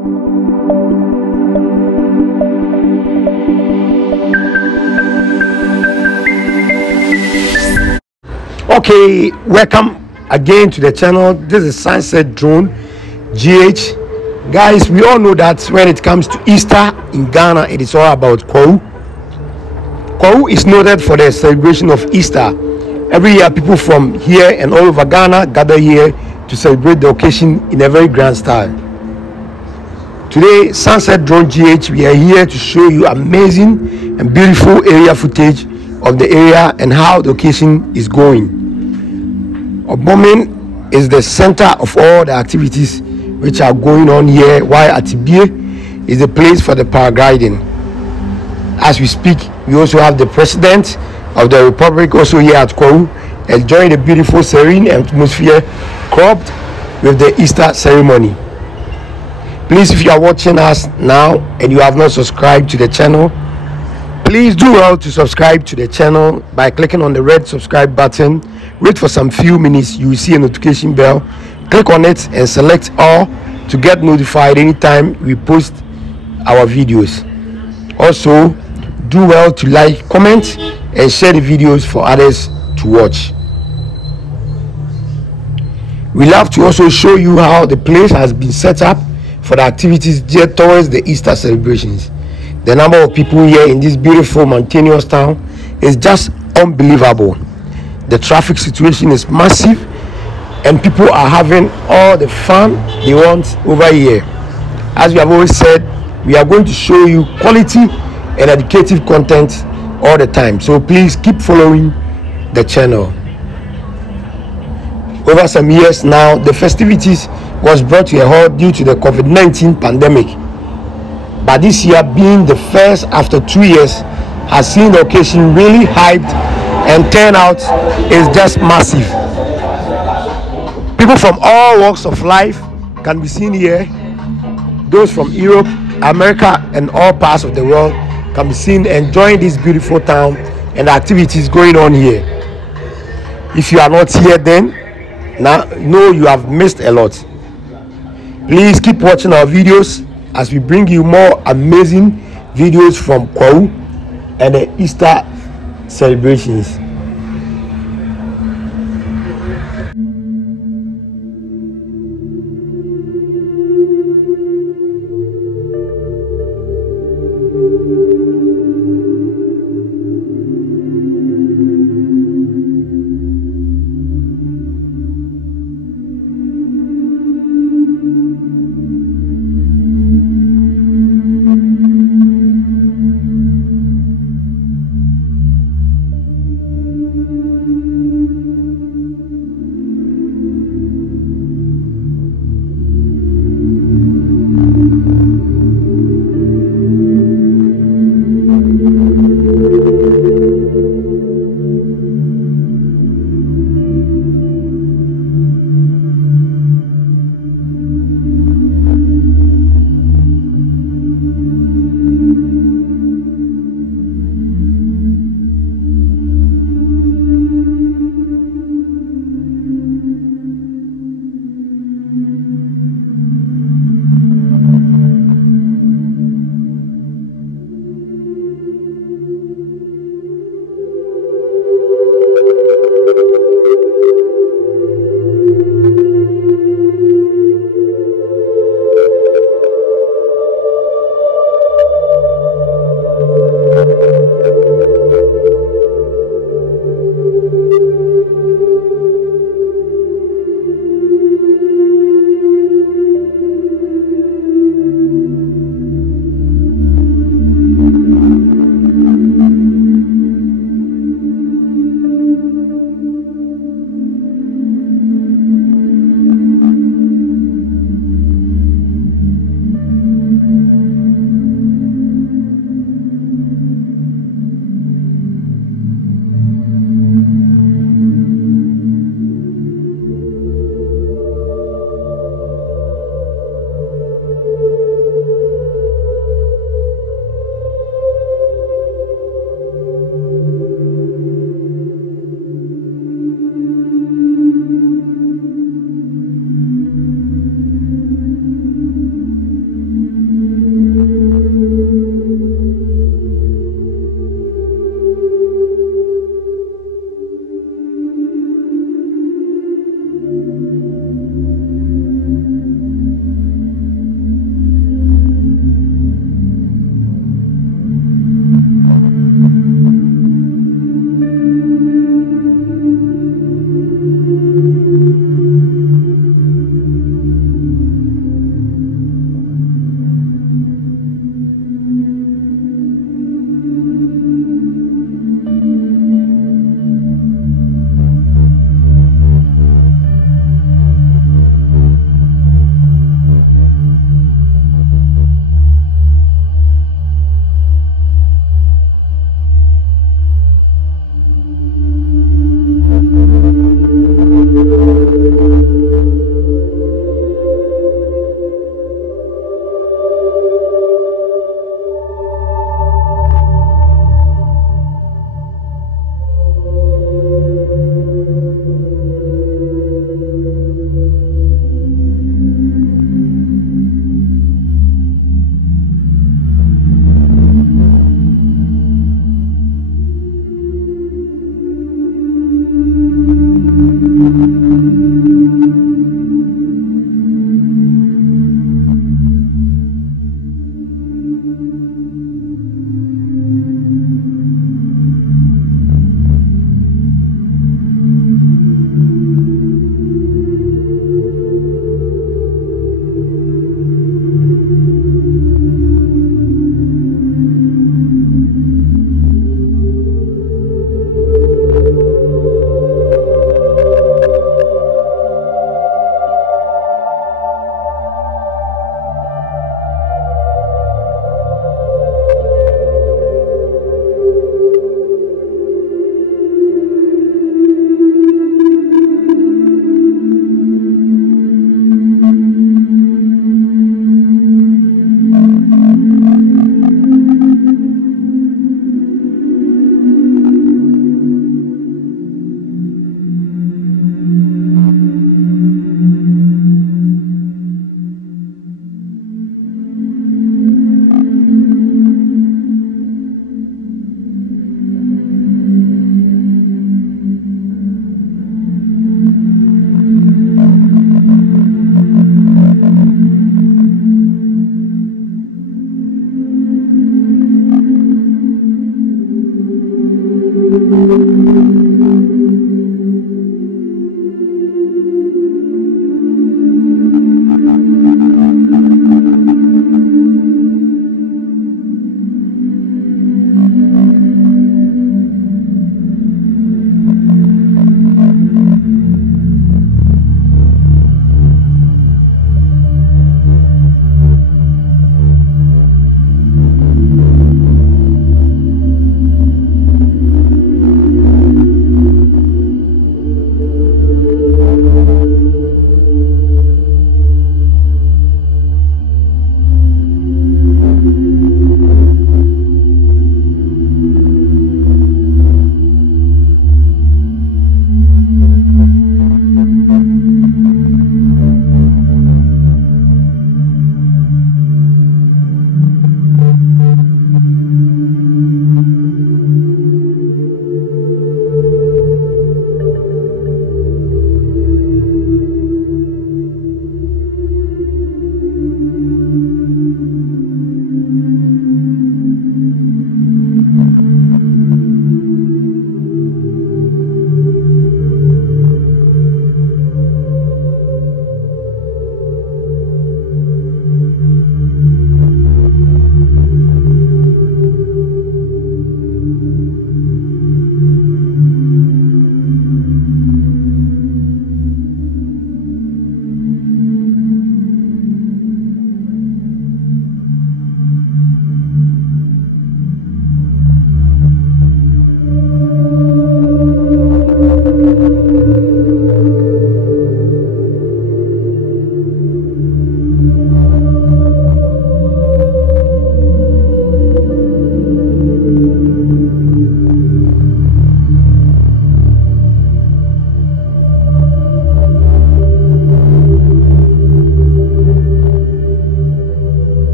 Okay, welcome again to the channel. This is SunsetDroneGh. Guys, we all know that when it comes to Easter in Ghana, it is all about Kwahu. Kwahu is noted for the celebration of Easter. Every year, people from here and all over Ghana gather here to celebrate the occasion in a very grand style. Today, SunsetDroneGh, we are here to show you amazing and beautiful area footage of the area and how the occasion is going. Obomeng is the center of all the activities which are going on here, while Atibie is the place for the paragliding. As we speak, we also have the president of the republic also here at Kwahu, enjoying the beautiful serene atmosphere cropped with the Easter ceremony. Please, if you are watching us now and you have not subscribed to the channel, please do well to subscribe to the channel by clicking on the red subscribe button. Wait for some few minutes, you will see a notification bell. Click on it and select all to get notified anytime we post our videos. Also, do well to like, comment and share the videos for others to watch. We love to also show you how the place has been set up for the activities geared towards the Easter celebrations. The number of people here in this beautiful mountainous town is just unbelievable. The traffic situation is massive and people are having all the fun they want over here. As we have always said, we are going to show you quality and educative content all the time, so please keep following the channel. Over some years now, the festivities was brought to a halt due to the COVID-19 pandemic, but this year, being the first after 2 years, has seen the occasion really hyped and turnout is just massive. People from all walks of life can be seen here. Those from Europe, America and all parts of the world can be seen enjoying this beautiful town and the activities going on here. If you are not here, then now know you have missed a lot. Please keep watching our videos as we bring you more amazing videos from Kwahu and the Easter celebrations.